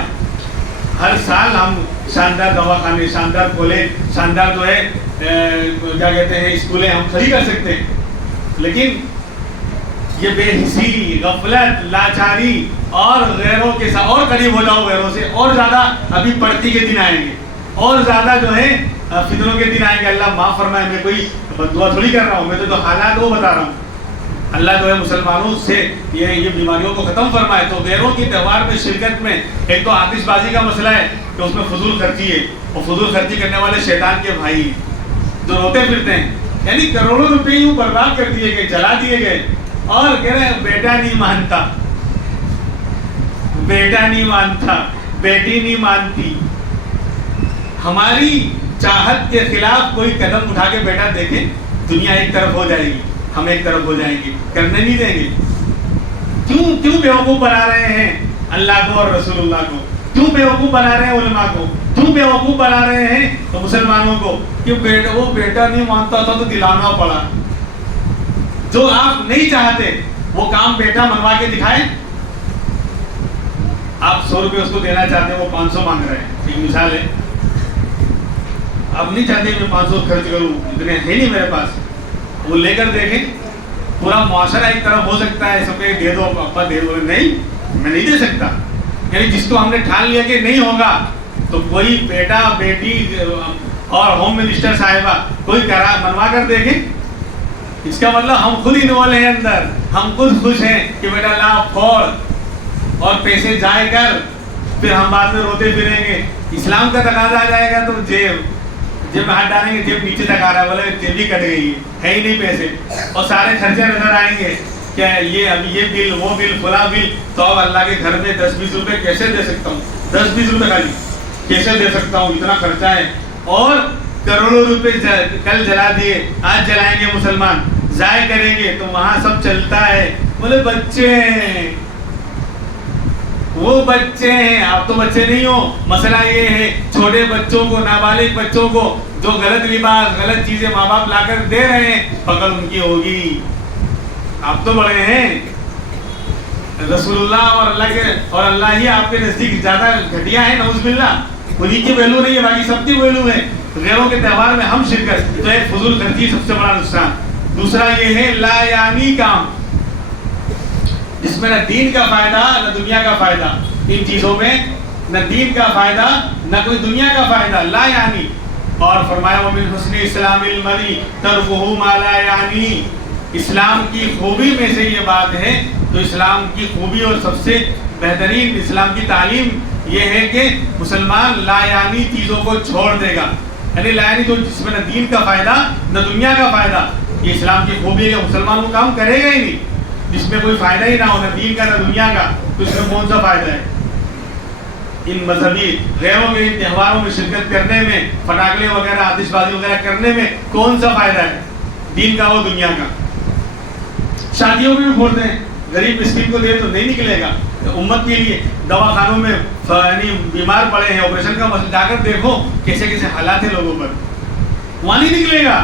ہر سال ہم شاندار دواخانے, شاندار کالج, شاندار جو ہے کیا کہتے ہیں اسکولیں ہم کھڑی کر سکتے ہیں. لیکن یہ بے حسی, غفلت, لاچاری اور غیروں کے ساتھ اور قریب ہو جاؤ غیروں سے, اور زیادہ ابھی پڑتی کے دن آئیں گے, اور زیادہ جو ہے فتنوں کے دن آئیں گے. اللہ معاف فرمائے, میں کوئی بددعا تھوڑی کر رہا ہوں, میں تو جو حالات وہ بتا رہا ہوں. اللہ جو ہے مسلمانوں سے یہ بیماریوں کو ختم فرمائے. تو غیروں کی تہوار میں شرکت میں ایک تو آتش بازی کا مسئلہ ہے کہ اس میں فضول خرچی ہے, اور فضول خرچی کرنے والے شیطان کے بھائی جو روتے پھرتے ہیں, یعنی کروڑوں روپے یوں برباد کر دیے گئے, جلا دیے گئے, اور کہہ رہے ہیں بیٹا نہیں مانتا, بیٹا نہیں مانتا, بیٹی نہیں مانتی. ہماری چاہت کے خلاف کوئی قدم اٹھا کے بیٹا دیکھیں, دنیا ایک طرف ہو جائے گی. ہم ایک طرف ہو جائیں گے, کرنے نہیں دیں گے. کیوں بیوقوف بنا رہے ہیں اللہ کو اور رسول اللہ کو؟ کیوں بیوقوف بنا رہے ہیں علماء کو؟ کیوں بیوقوف بنا رہے ہیں تو مسلمانوں کو؟ کہ وہ بیٹا نہیں مانتا تھا تو دلانا پڑا. جو آپ نہیں چاہتے وہ کام بیٹا منوا کے دکھائے. آپ 100 روپے اس کو دینا چاہتے ہیں, وہ 500 مانگ رہے ہیں, ایک مثال ہے. آپ نہیں چاہتے کہ میں 500 خرچ کروں, اتنے ہے نہیں میرے پاس. وہ لے کر دیکھیں, پورا معاشرہ ایک طرف ہو سکتا ہے, سب دے دو ابا دے دو, نہیں میں نہیں دے سکتا. یعنی جس کو ہم نے ٹھان لیا کہ نہیں ہوگا, تو کوئی بیٹا بیٹی اور ہوم منسٹر صاحبہ کوئی کرا منوا کر دیکھیں. اس کا مطلب ہم خود انوالو ہیں اندر, ہم خود خوش ہیں کہ بیٹا لا پھوڑ اور پیسے جائے کر, پھر ہم بعد میں روتے پھریں گے. اسلام کا تقاضا آ جائے گا تو جیب میں ہاتھ ڈالیں گے, جیب نیچے تک آ رہا ہے, بولے جیب ہی کٹ گئی ہے ہی نہیں پیسے, اور سارے خرچے نظر آئیں گے. کیا یہ ابھی یہ بل, وہ بل, فلاں بل, تو اب اللہ کے گھر میں 10-20 روپے کیسے دے سکتا ہوں؟ 10-20 روپے خالی کیسے دے سکتا ہوں؟ اتنا خرچہ ہے. اور کروڑوں روپے کل جلا دیے, آج جلائیں گے مسلمان, ضائع کریں گے, تو وہاں سب چلتا ہے. بولے بچے ہیں, وہ بچے ہیں, آپ تو بچے نہیں ہو. مسئلہ یہ ہے چھوٹے بچوں کو, نابالغ بچوں کو جو غلط لباس, غلط چیزیں ماں باپ لا کر دے رہے ہیں, پکڑ ان کی ہوگی. آپ تو بڑے ہیں, رسول اللہ اور اللہ ہی آپ کے نزدیک زیادہ گھٹیا ہے, نعوذ باللہ. انہیں کی ویلو نہیں ہے, باقی سب کی ویلو ہے. غیروں کے تہوار میں ہم شرکت, تو ایک فضول خرچی سب سے بڑا نقصان. دوسرا یہ ہے لا یعنی کام, جس میں نہ دین کا فائدہ نہ دنیا کا فائدہ. ان چیزوں میں نہ دین کا فائدہ نہ کوئی دنیا کا فائدہ, لا یعنی. اور فرمایا ومن حسن اسلام المرء ترکہ ما لا یعنی. اسلام کی خوبی میں سے یہ بات ہے, تو اسلام کی خوبی اور سب سے بہترین اسلام کی تعلیم یہ ہے کہ مسلمان لا یعنی چیزوں کو چھوڑ دے گا. یعنی لا یعنی تو جس میں نہ دین کا فائدہ نہ دنیا کا فائدہ, یہ اسلام کی خوبی ہے کہ مسلمان وہ کام کرے گا ہی نہیں جس میں کوئی فائدہ ہی نہ ہو, نہ دین کا نہ دنیا کا, تو اس میں کون سا فائدہ ہے؟ ان مذہبی غیروں کے تہواروں میں شرکت کرنے میں, پٹاخے وغیرہ آتش بازی وغیرہ کرنے میں کون سا فائدہ ہے, دین کا ہو دنیا کا؟ شادیوں میں بھی پھوڑ دیں, غریب مسکین کو دے تو نہیں نکلے گا. امت کے لیے دواخانوں میں یعنی بیمار پڑے ہیں, آپریشن کا مسئلہ, جا کر دیکھو کیسے کیسے حالات ہیں لوگوں پر, وہاں نہیں نکلے گا.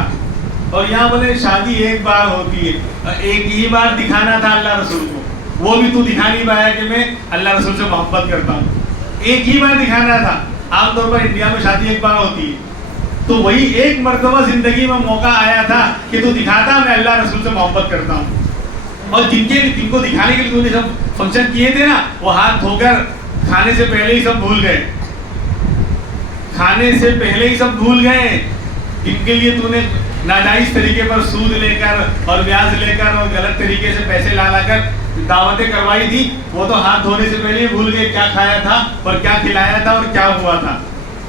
اور یہاں بولے شادی ایک بار ہوتی ہے, ایک ہی بار دکھانا تھا اللہ رسول کو, وہ بھی تو دکھا نہیں پایا کہ میں اللہ رسول سے محبت کرتا ہوں. ایک ہی بار دکھانا تھا. عام طور پر انڈیا میں شادی ایک بار ہوتی ہے, تو وہی ایک مرتبہ زندگی میں موقع آیا تھا کہ تو دکھاتا میں اللہ رسول سے محبت کرتا ہوں. اور جن کو دکھانے کے لیے تو نے سب فنکشن کیے تھے نا, وہ ہاتھ دھو کر کھانے سے پہلے ہی سب بھول گئے, کھانے سے پہلے ہی سب بھول گئے. جن کے لیے تو نے ناجائز طریقے پر سود لے کر اور بیاج لے کر اور غلط طریقے سے پیسے لا کر دعوتیں کروائی تھی, وہ تو ہاتھ دھونے سے پہلے ہی بھول گئے کیا کھایا تھا اور کیا کھلایا تھا اور کیا ہوا تھا,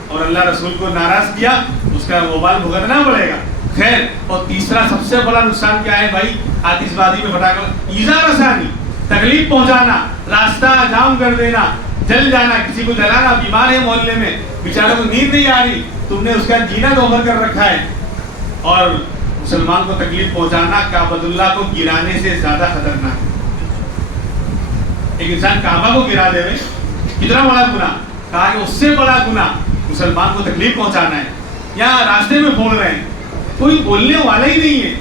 اور اللہ رسول کو ناراض کیا, اس کا وبال بھگتنا پڑے گا. خیر, اور تیسرا سب سے بڑا نقصان کیا ہے بھائی؟ آتش بازی میں پٹاخہ, ایذا رسانی, تکلیف پہنچانا, راستہ جام کر دینا, جل جانا, کسی کو جلانا. بیمار ہے محلے میں, بیچارے کو نیند نہیں آ رہی, تم نے اس کا جینا دوبھر کر رکھا ہے. اور مسلمان کو تکلیف پہنچانا کعبۃ اللہ کو گرانے سے زیادہ خطرناک ہے. ایک انسان کعبہ کو گرا دے, کتنا بڑا گناہ, کہا کہ اس سے بڑا گناہ مسلمان کو تکلیف پہنچانا ہے. یہاں راستے میں پھوڑ رہے ہیں, کوئی بولنے والا ہی نہیں ہے,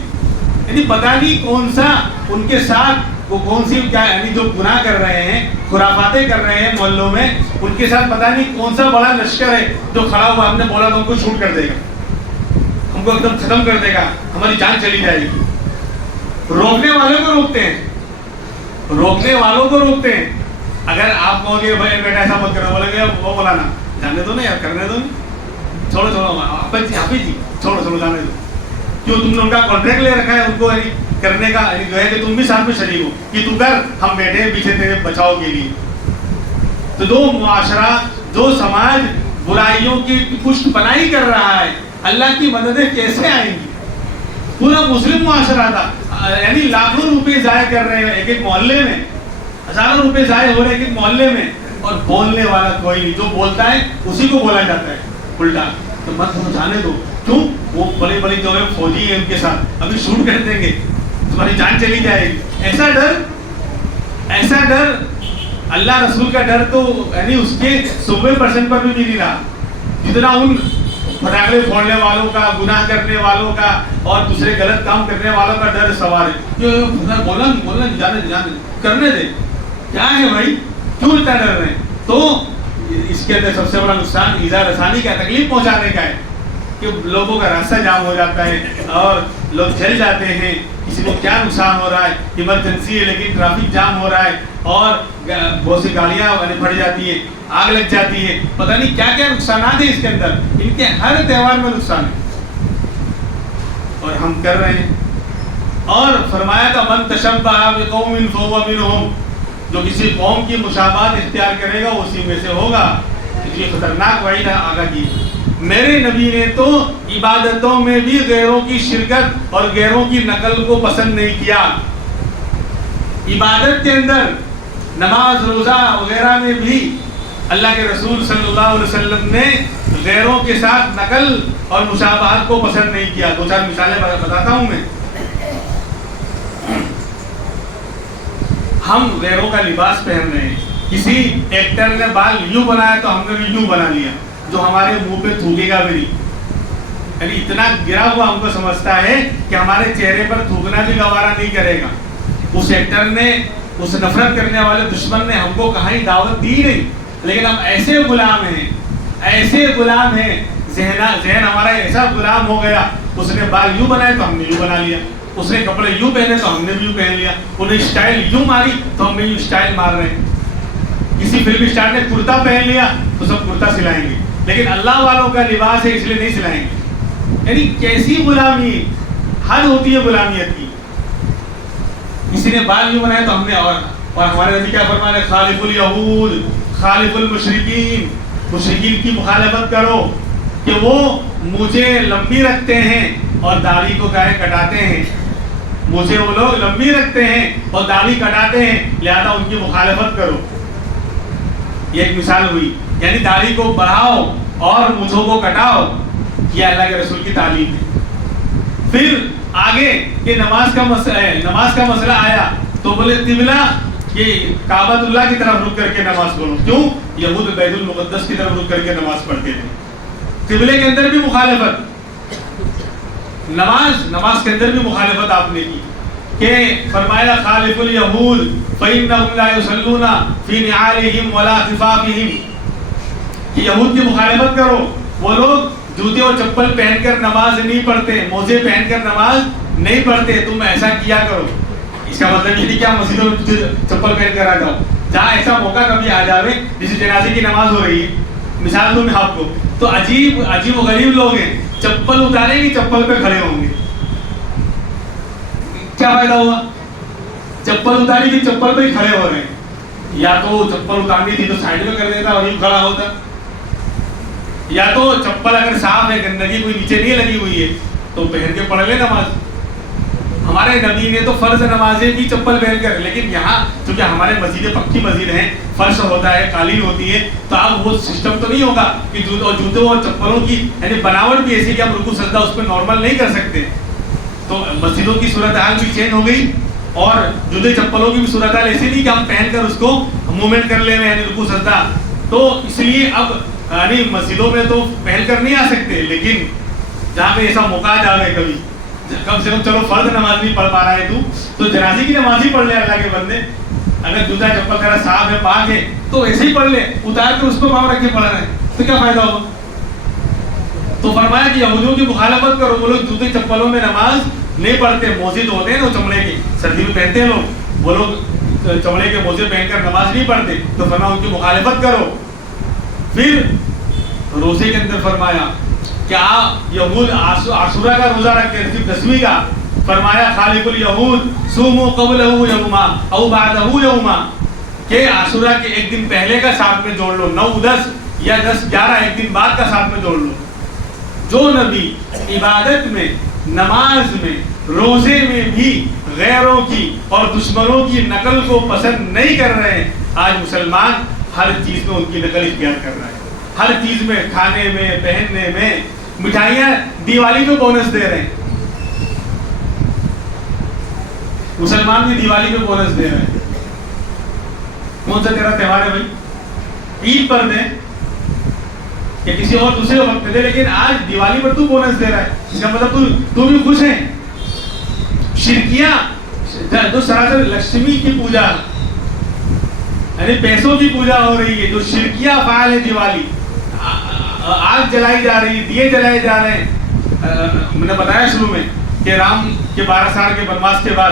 یعنی پتہ نہیں کون سا ان کے ساتھ وہ کون سی کیا, یعنی جو گناہ کر رہے ہیں, خرافاتیں کر رہے ہیں محلوں میں, ان کے ساتھ پتہ نہیں کون سا بڑا لشکر ہے جو کھڑا ہوا, ہم نے بولا تو ہم کو شوٹ کر دے گا, ہم کو ایک دم ختم کر دے گا, ہماری جان چلی جائے گی. روکنے والوں کو روکتے ہیں, روکنے والوں کو روکتے ہیں. اگر آپ کہو گے بھائی بیٹا ایسا مت کرو, بولیں گے وہ بولانا جانے دو نا یار, کرنے دو, چھوڑو چھوڑو آپ جی چھوڑو جانے دو. کیوں تم نے ان کا کانٹریکٹ لے رکھا ہے ان کو کرنے کا, جو ہے کہ تم بھی ساتھ میں شریک ہو کہ تو کر, ہم بیٹھے ہیں پیچھے تیرے بچاؤ کے لیے. تو جو معاشرہ, جو سماج برائیوں کی پشت پناہی کر رہا ہے, اللہ کی مددیں کیسے آئیں گی؟ پورا مسلم معاشرہ تھا, یعنی لاکھوں روپے ضائع کر رہے ہیں ایک ایک محلے میں, ہزاروں روپے ضائع ہو رہے ہیں ایک ایک محلے میں, اور بولنے والا کوئی نہیں. جو بولتا ہے اسی کو بولا جاتا ہے الٹا, تو مت جانے دو. کیوں؟ وہ بڑے بڑے جو ہے فوجی ہیں ان کے ساتھ ابھی شوٹ کر دیں گے, تمہاری جان چلی جائے گی. ایسا ڈر اللہ رسول کا ڈر تو یعنی اس کے 90% پر بھی نہیں رہا جتنا ان پٹاخے پھوڑنے والوں کا, گناہ کرنے والوں کا اور دوسرے غلط کام کرنے والوں کا ڈر سوار ہے. بولنا جانے کرنے دے, کیا ہے بھائی, کیوں اتنا ڈر رہے ہیں؟ تو اس کے اندر سب سے بڑا نقصان ایذا رسانی کا, تکلیف پہنچانے کا ہے کہ لوگوں کا راستہ جام ہو جاتا ہے اور لوگ جل جاتے ہیں. کسی کو کیا نقصان ہو رہا ہے, ایمرجنسی ہے لیکن ٹریفک جام ہو رہا ہے اور بہت سی گاڑیاں پھٹ جاتی ہیں, آگ لگ جاتی ہے, پتہ نہیں کیا کیا نقصانات ہیں اس کے اندر. ان کے ہر تہوار میں نقصان ہے اور ہم کر رہے ہیں. اور فرمایا تھا من تشبہ بقوم فہو منہم, جو کسی قوم کی مشابہت اختیار کرے گا وہ اسی میں سے ہوگا. اس لیے خطرناک وعید آگاہ کی. میرے نبی نے تو عبادتوں میں بھی غیروں کی شرکت اور غیروں کی نقل کو پسند نہیں کیا. عبادت کے اندر نماز, روزہ وغیرہ میں بھی اللہ کے رسول صلی اللہ علیہ وسلم نے غیروں کے ساتھ نقل اور مشابہت کو پسند نہیں کیا. 2-4 مثالیں بتاتا ہوں میں. ہم غیروں کا لباس پہن رہے ہیں, کسی ایکٹر نے بال یوں بنایا تو ہم نے بھی یوں بنا لیا جو ہمارے منہ پہ تھوکے گا بھی نہیں. یعنی اتنا گرا ہوا ہم کو سمجھتا ہے کہ ہمارے چہرے پر تھوکنا بھی گوارا نہیں کرے گا. اس ایکٹر نے, اس نفرت کرنے والے دشمن نے ہم کو کہیں دعوت دی نہیں, لیکن ہم ایسے غلام ہیں, ذہن ہمارا ایسا غلام ہو گیا. اس نے بال یوں بنائے تو ہم نے یوں بنا لیا, اس نے کپڑے یوں پہنے تو ہم نے بھی یوں پہن لیا, انہیں اسٹائل یوں ماری تو ہم بھی یوں اسٹائل مار رہے ہیں. کسی فلم اسٹار نے کرتا پہن لیا تو سب کرتا سلائیں گے, لیکن اللہ والوں کا لباس ہے اس لیے نہیں سلائیں گے. یعنی کیسی غلامی, حد ہوتی ہے غلامیت کی. کسی نے بال یوں بنایا تو ہم نے, اور ہمارے نبی کیا فرما رہے, خالف الیہود خالف المشرکین, مشرکین کی مخالفت کرو کہ وہ مجھے لمبی رکھتے ہیں اور داڑھی کو کٹاتے ہیں. مجھے وہ لوگ لمبی رکھتے ہیں اور داڑھی کٹاتے ہیں, لہذا ان کی مخالفت کرو. یہ ایک مثال ہوئی, یعنی داڑھی کو بڑھاؤ اور مونچھوں کو کٹاؤ, یہ اللہ کے رسول کی تعلیم ہے. پھر آگے کہ نماز کا مسئلہ آیا تو بولے قبلہ کہ کعبۃ اللہ کی طرف رک کر کے نماز پڑھو. کیوں؟ یہود بیت المقدس کی طرف رک کر کے نماز پڑھتے تھے. قبلے کے اندر بھی مخالفت, نماز کے اندر بھی مخالفت آپ نے کی کہ فرمایا خالف الیہود فإنہم لا یصلون فی نعالہم ولا خفافہم, کہ یہود کی مخالفت کرو, وہ لوگ جوتے اور چپل پہن کر نماز نہیں پڑھتے, موزے پہن کر نماز نہیں پڑھتے, تم ایسا کیا کرو. اس کا مطلب یہ نہیں کہ آپ مسجدوں میں چپل پہن کر آ جاؤ. جہاں ایسا موقع کبھی آ جاوے, جیسے جنازے کی نماز ہو رہی ہے, مثال دوں میں آپ کو, تو عجیب و غریب لوگ ہیں, چپل اتاریں گے چپل پہ کھڑے ہوں گے. کیا فائدہ ہوا؟ چپل اتاری تھی چپل پہ ہی کھڑے ہو رہے ہیں. یا تو چپل اتارنی تھی تو سائڈ میں کر دیتا اور یوں کھڑا ہوتا, یا تو چپل اگر صاف ہے, گندگی کوئی نیچے نہیں لگی ہوئی ہے تو پہن کے پڑھ لے نماز. ہمارے نبی نے تو فرض نمازیں بھی چپل پہن کر, لیکن یہاں چونکہ ہمارے مسجدیں پکی مسجد ہیں, فرش ہوتا ہے, قالین ہوتی ہے, تو اب وہ سسٹم تو نہیں ہوگا کہ جوتوں اور چپلوں کی یعنی بناوٹ بھی ایسی کہ ہم رکوع سجدہ اس پہ نارمل نہیں کر سکتے. تو مسجدوں کی صورتحال بھی چینج ہو گئی اور جوتے چپلوں کی بھی صورتحال ایسی نہیں کہ ہم پہن کر اس کو موومنٹ کر لیں یعنی رکوع سجدہ. تو اس لیے اب یعنی مسجدوں میں تو پہن کر نہیں آ سکتے, لیکن جہاں پہ ایسا موقع آ جائے کبھی, کم سے کم چلو فرض نماز نہیں پڑھ پا رہا ہے تو جنازے کی نماز ہی پڑھ لے اللہ کے بندے. اگر جوتا چپل کرا صاف ہے, پاک ہے, تو ایسے ہی پڑھ لے, اتار کے اس پہ پاؤں رکھ کے پڑھ رہے ہیں تو کیا فائدہ ہوگا. تو فرمایا کہ یہودیوں کی مخالفت کرو, وہ لوگ جوتے چپلوں میں نماز نہیں پڑھتے, موزے تو ہوتے ہیں نا چمڑے کے, سردی میں پہنتے ہیں لوگ, وہ لوگ چمڑے کے موزے پہن کر نماز نہیں پڑھتے, تو فرمایا ان کی مخالفت کرو. پھر روزے کے اندر فرمایا کہ آپ یہود عاشورہ کا روزہ رکھتے ہیں, صرف 10ویں کا. فرمایا خالف الیہود صوموا قبلہ یوما او بعدہ یوما, کہ عاشورہ کے ایک دن پہلے کا ساتھ میں جوڑ لو, 9-10 یا 10-11 ایک دن بعد کا ساتھ میں جوڑ لو. جو نبی عبادت میں, نماز میں, روزے میں بھی غیروں کی اور دشمنوں کی نقل کو پسند نہیں کر رہے ہیں, آج مسلمان ہر چیز میں ان کی نقل اختیار کر رہا ہے. ہر چیز میں, کھانے میں, پہننے میں, مٹھائیاں دیوالی کو بونس دے رہے ہیں. مسلمان بھی دیوالی پہ بونس دے رہے ہیں. کون سا تیرا تہوار ہے بھائی؟ عید پر دیں یا کسی اور دوسرے وقت پہ دے, لیکن آج دیوالی پر تو بونس دے رہا ہے, اس کا مطلب تو بھی خوش ہے. شرکیہ جو سراسر لکشمی کی پوجا یعنی پیسوں کی پوجا ہو رہی ہے, جو شرکیہ افعال ہے, دیوالی آگ جلائی جا رہی ہے, دیے جلائے جا رہے ہیں. میں نے بتایا شروع میں کہ رام کے 12 سال کے بنواس کے بعد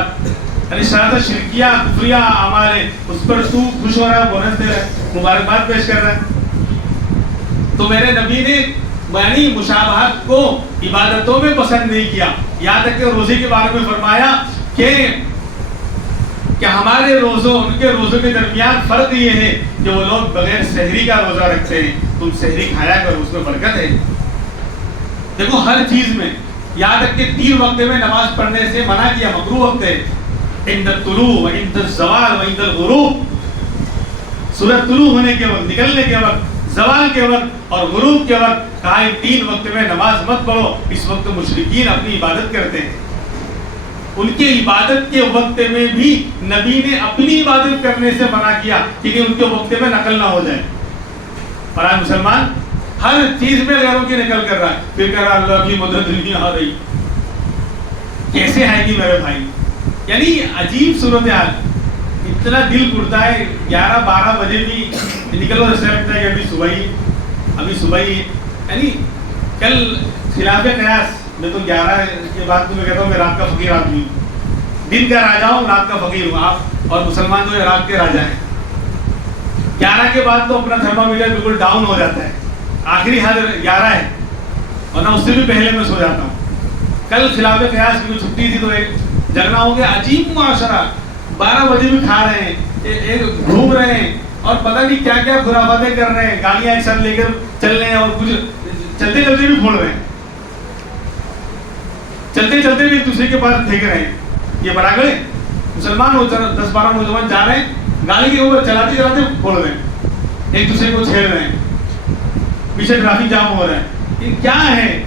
یعنی سراسر شرکیہ کفریہ اعمال ہے, اس پر تو خوش ہو رہا ہے, بونس دے رہا ہے, مبارکباد پیش کر رہا ہے. تو میرے نبی نے یعنی مشابہت کو عبادتوں میں پسند نہیں کیا. یہاں تک کہ روزے کے بارے میں فرمایا کہ ہمارے روزوں ان کے روزوں کے درمیان فرق یہ ہے کہ وہ لوگ بغیر سحری کا روزہ رکھتے ہیں, تم سحری کھایا کرو, اس میں برکت ہے. دیکھو ہر چیز میں, یہاں تک کہ 3 وقت میں نماز پڑھنے سے منع کیا, مکروہ وقت ہے. عند الطلوع عند الزوال وعند الغروب, سورج طلوع ہونے کے وقت, نکلنے کے وقت, زوال کے وقت اور غروب کے وقت, کہا ان 3 وقت میں نماز مت پڑھو. اس وقت مشرکین اپنی عبادت کرتے ہیں. ان کے عبادت کے وقت میں بھی نبی نے اپنی عبادت کرنے سے منع کیا کہ ان کے وقت میں نقل نہ ہو جائے. اور آج مسلمان ہر چیز میں غیروں کی نقل کر رہا ہے, پھر کہہ رہا اللہ کی مدد نہیں آ رہی. کیسے آئے گی میرے بھائی؟ یعنی عجیب صورتحال, اتنا دل گھٹتا ہے. 11-12 بجے بھی نکلو, ایسا لگتا ہے کہ ابھی صبح ہی. یعنی کل خلاف قیاس, میں تو 11 کے بعد تو میں کہتا ہوں میں رات کا فقیر آدمی ہوں, دن کا راجا ہوں, رات کا فقیر ہوں. آپ اور مسلمان جو ہے رات کے راجا ہیں. 11 کے بعد تو اپنا تھرما میٹر بالکل ڈاؤن ہو جاتا ہے, آخری حد 11 ہے, ورنہ اس سے بھی پہلے میں سو جاتا ہوں. کل خلاف قیاس کی چھٹی تھی تو ایک جگنا ہو گیا. عجیب معاشرہ, 12 بجے بھی کھا رہے ہیں, گھوم رہے ہیں اور پتہ نہیں کیا کیا خرافاتیں کر رہے ہیں, گالیاں ایک ساتھ لے کر چل رہے ہیں اور کچھ چلتے چلتے بھی پھوڑ رہے ہیں, چلتے چلتے بھی ایک دوسرے کے پاس پھینک رہے ہیں. یہ برابر ہے؟ مسلمان 10-12 نوجوان جا رہے ہیں, گاڑی کے اوپر چلاتے چلاتے پھوڑ رہے ہیں, ایک دوسرے کو چھیڑ رہے ہیں, پیچھے ٹریفک جام ہو رہا ہے. یہ کیا ہے؟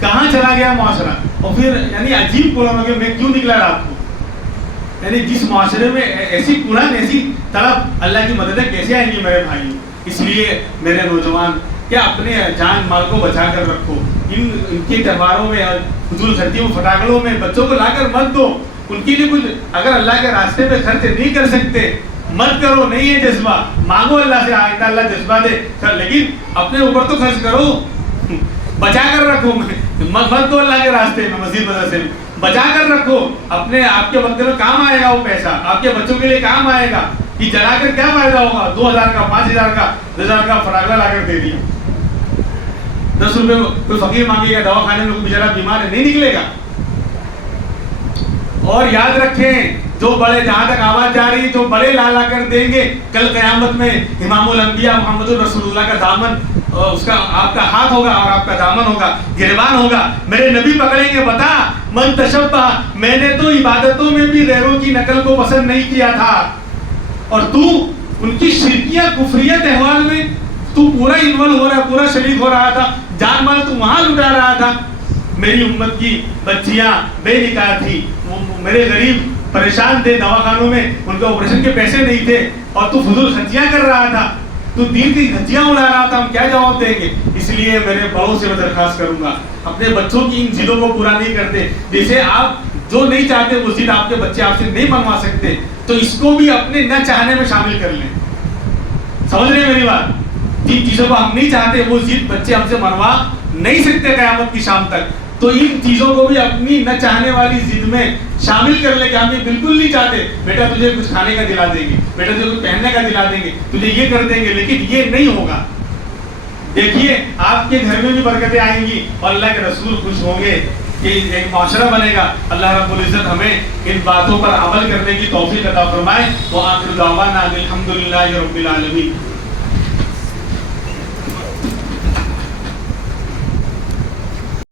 کہاں چلا گیا معاشرہ؟ اور پھر یعنی عجیب قرآن کہ میں کیوں نکلا رات کو. یعنی جس معاشرے میں ایسی قرآن ایسی طلب اللہ کی مدد کیسے آئیں گی میرے بھائی؟ اس لیے میرے نوجوان کیا اپنے جان مال کو بچا کر رکھو. ان کے تہواروں میں فضول خرچیوں پٹاخوں میں بچوں کو لا کر مت دو. ان کے لیے کچھ اگر اللہ کے راستے پہ خرچ نہیں کر سکتے مت کرو. نہیں ہے جذبہ, مانگو اللہ سے, آئندہ اللہ جذبہ دے, لیکن اپنے اوپر تو خرچ کرو, بچا کر رکھو. مت دو اللہ کے راستے میں, مسجد مدرسے میں بچا کر رکھو. اپنے آپ کے وقت میں کام آئے گا وہ پیسہ, آپ کے بچوں کے لیے کام آئے گا. یہ جلا کر کیا فائدہ ہوگا؟ 2000 کا 5000 کا 10,000 کا فراغلہ لا کر دے دیا. 10 روپے کوئی فقیر مانگے گا, دوا خانے میں کوئی بیچارہ بیمار ہے, نہیں نکلے گا. اور یاد رکھیں جو بڑے, جہاں تک آواز جا رہی ہے, جو بڑے لا کر دیں گے کل قیامت میں امام الانبیاء محمد الرسول اللہ کا دامن, اس کا آپ کا ہاتھ ہوگا اور آپ کا دامن ہوگا, گریبان ہوگا. میرے نبی پکڑیں گے, بتا من تشبہ, میں نے تو عبادتوں میں بھی غیروں کی نقل کو پسند نہیں کیا تھا, اور تو ان کی شرکیہ کفریہ تہوار میں تو پورا انوالو ہو رہا, پورا شریک ہو رہا تھا, جان مال تو وہاں لٹا رہا تھا. میری امت کی بچیاں بے نکاح تھی, میرے غریب پریشان تھے دواخانوں میں, ان کے آپریشن کے پیسے نہیں تھے, اور تو فضول خرچیاں کر رہا تھا, تو دین کی دھجیاں اڑا رہا تھا. ہم کیا جواب دیں گے؟ اس لیے میرے بڑوں سے میں درخواست کروں گا, اپنے بچوں کی ان ضدوں کو پورا نہیں کرتے. جیسے آپ جو نہیں چاہتے وہ ضد آپ کے بچے آپ سے نہیں منوا سکتے, تو اس کو بھی اپنے نہ چاہنے میں شامل کر لیں. سمجھ رہے ہیں میری بات؟ جن چیزوں کو ہم نہیں چاہتے وہ ضد بچے ہم سے منوا نہیں سکتے قیامت کی شام تک, تو ان چیزوں کو بھی اپنی نہ چاہنے والی ضد میں شامل کر لے کہ ہم یہ بالکل نہیں چاہتے. بیٹا تجھے کچھ کھانے کا دلا دیں گے, بیٹا تجھے کچھ پہننے کا دلا دیں گے, تجھے یہ کر دیں گے, لیکن یہ نہیں ہوگا. دیکھیے آپ کے گھر میں بھی برکتیں آئیں گی اور اللہ کے رسول خوش ہوں گے کہ ایک معاشرہ بنے گا. اللہ رب العزت ہمیں ان باتوں پر عمل کرنے کی توفیق عطا فرمائے. وآخر دعوانا الحمدللہ رب العالمین.